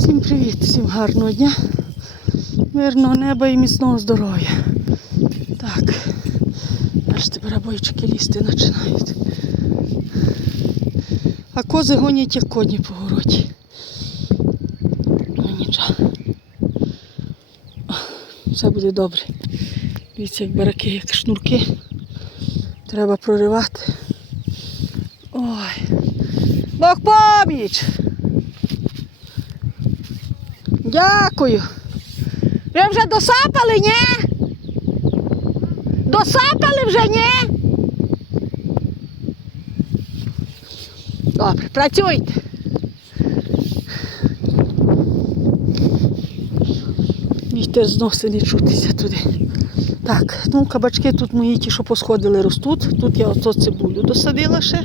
Всім привіт, всім гарного дня, мирного неба і міцного здоров'я. Так, бачите, барабойчики лізти починають. А кози гонять як коні по городі. Ну нічого. Все буде добре. Дивіться, як бараки, як шнурки. Треба проривати. Ой. Бог поміч! Дякую. Ви вже досапали, ні? Досапали вже, ні? Добре, працюйте. Вітер зносить не чутися туди. Так, ну кабачки тут мої ті, що посходили, ростуть. Тут я ото цибулю досадила ще.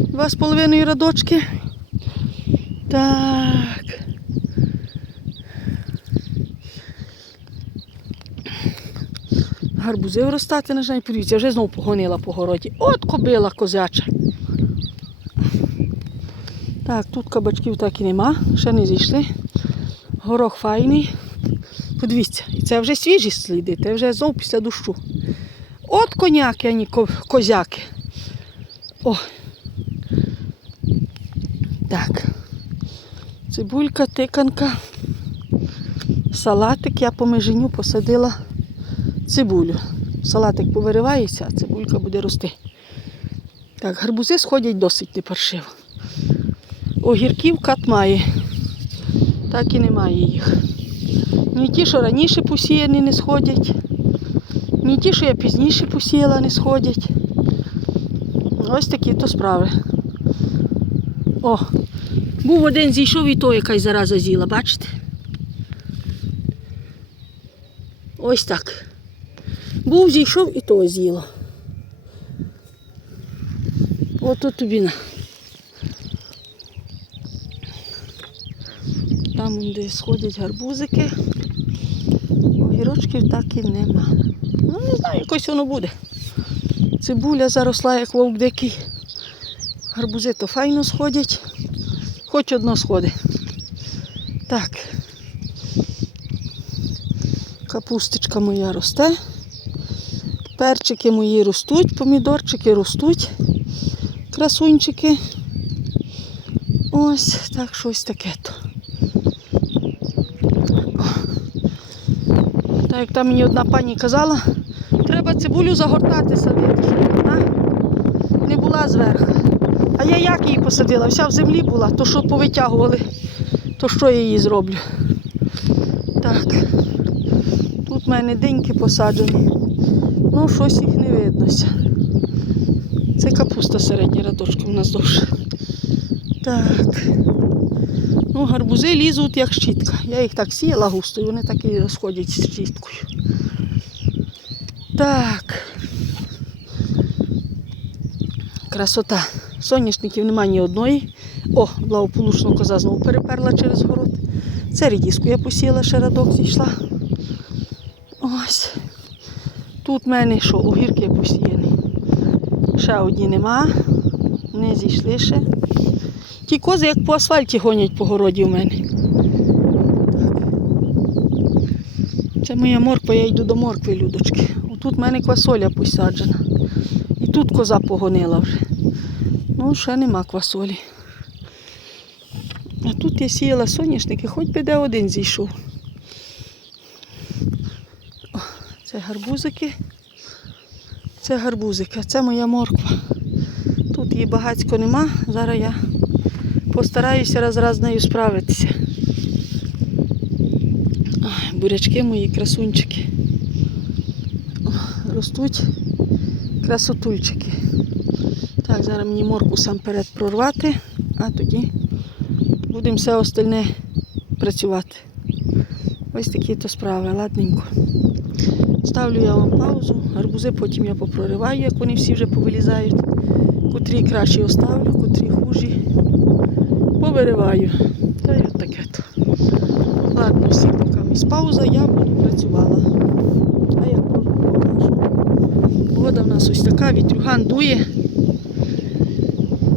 Два з половиною радочки. Так. Гарбузи виростати, на жаль, подивіться, вже знову погонила по городі. От кобила козяча. Так, тут кабачків так і нема, ще не зійшли. Горох файний. Подивіться, і це вже свіжі сліди, це вже знову після дощу. От коняки, а не козяки. О. Так. Цибулька, тиканка, салатик. Я по меженю посадила цибулю. Салатик повиривається, а цибулька буде рости. Так, гарбузи сходять досить непаршиво. Огірків кат має. Так і немає їх. Ні ті, що раніше посіяні, не сходять, ні ті, що я пізніше посіяла, не сходять. Ось такі то справи. О, був один зійшов і то якась зараза з'їла, бачите? Ось так. Був зійшов і то з'їло. Ото тобі. Там де сходять гарбузики. Огірочків так і нема. Ну, не знаю, якось воно буде. Цибуля заросла, як вовк дикий. Гарбузи то файно сходять. Хоч одно сходить. Так. Капусточка моя росте. Перчики мої ростуть, помідорчики ростуть. Красунчики. Ось так щось таке то. Так як там мені одна пані казала, треба цибулю загортати садити, щоб вона не була зверху. А я як її посадила? Вся в землі була, то що повитягували, то що я її зроблю. Так. Тут в мене диньки посаджені. Ну, щось їх не виднося. Це капуста середня радочком довше. Так. Ну, гарбузи лізуть як щітка. Я їх так сіяла густо, і вони так і розходять з щіткою. Так. Красота. Соняшників немає ні одної. О, благополучно коза знову переперла через город. Це рідіску я посіяла, ще радок зійшла. Ось. Тут в мене що, огірки посіяні. Ще одні нема. Не зійшли ще. Ті кози як по асфальті гонять по городі в мене. Це моя морква, я йду до моркви, людочки. Отут в мене квасоля посаджена. І тут коза погонила вже. Ну, ще нема квасолі. А тут я сіяла соняшники, хоч би де один зійшов. О, це гарбузики. Це гарбузики, а це моя морква. Тут її багацько нема. Зараз я постараюся раз раз з нею справитися. Бурячки мої, красунчики. Ростуть красотульчики. Так, зараз мені морку сам перед прорвати, а тоді будемо все остальне працювати. Ось такі то справи, ладненько. Ставлю я вам паузу, гарбузи потім я попрориваю, як вони всі вже повилізають. Котрі краще оставлю, котрі хужі. Повириваю. Та й от таке то. Ладно, всім поки місь пауза, я буду працювала. А як покажу. Погода в нас ось така, вітрюган дує.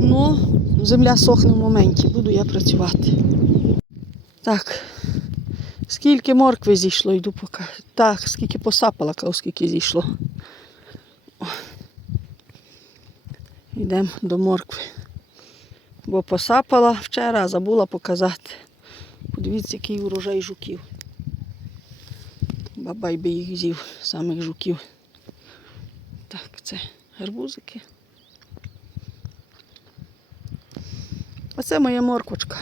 Ну, земля сохне в моменті, буду я працювати. Так. Скільки моркви зійшло, йду поки. Так, скільки посапала, скільки зійшло. Йдемо до моркви. Бо посапала вчора, забула показати. Подивіться, який урожай жуків. Бабай би їх з'їв, самих жуків. Так, це гарбузики. Оце моя морквочка.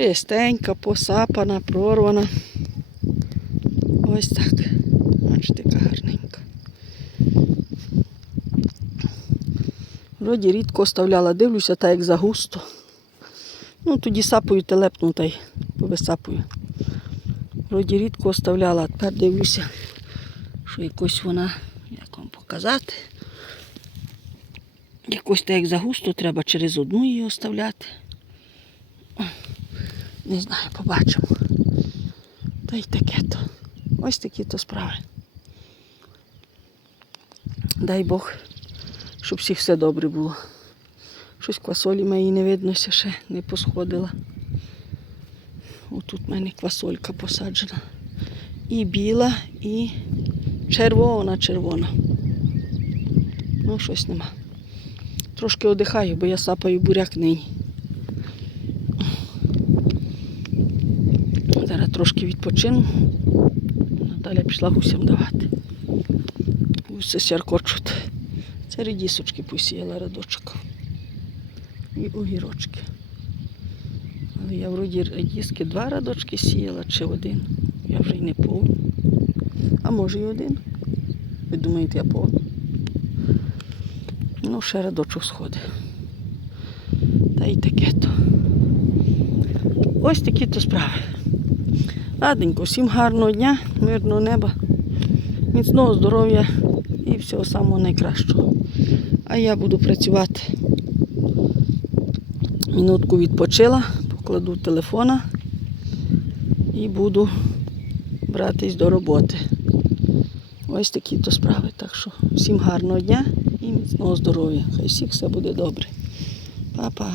Чистенька, посапана, прорвана. Ось так. Бачите, гарненька. Вроді рідко оставляла, дивлюся, так як загусто. Ну, тоді сапою телепну та й повисапую. Вроді рідко оставляла, а тепер дивлюся, що якось вона, як вам показати. Якось так як загусто, треба через одну її оставляти. Не знаю, побачимо. Та й таке то. Ось такі то справи. Дай Бог, щоб всіх все добре було. Щось квасолі моєї не виднося ще, не посходила. Отут в мене квасолька посаджена. І біла, і червона, червона. Ну, щось нема. Трошки одихаю, бо я сапаю буряк нині. Зараз трошки відпочину. Наталя пішла гусям давати. Гуси сяркочуть. Це редісочки посіяла радочок. І огірочки. Але я вроді редіски два радочки сіяла чи один. Я вже й не повну. А може й один. Ви думаєте, я повна? Ну, ще радочок сходить. Та й таке то. Ось такі то справи. Ладненько, всім гарного дня, мирного неба, міцного здоров'я і всього самого найкращого. А я буду працювати. Минутку відпочила, покладу телефона і буду братись до роботи. Ось такі то справи. Так що всім гарного дня і міцного здоров'я. Хай всіх все буде добре. Па-па.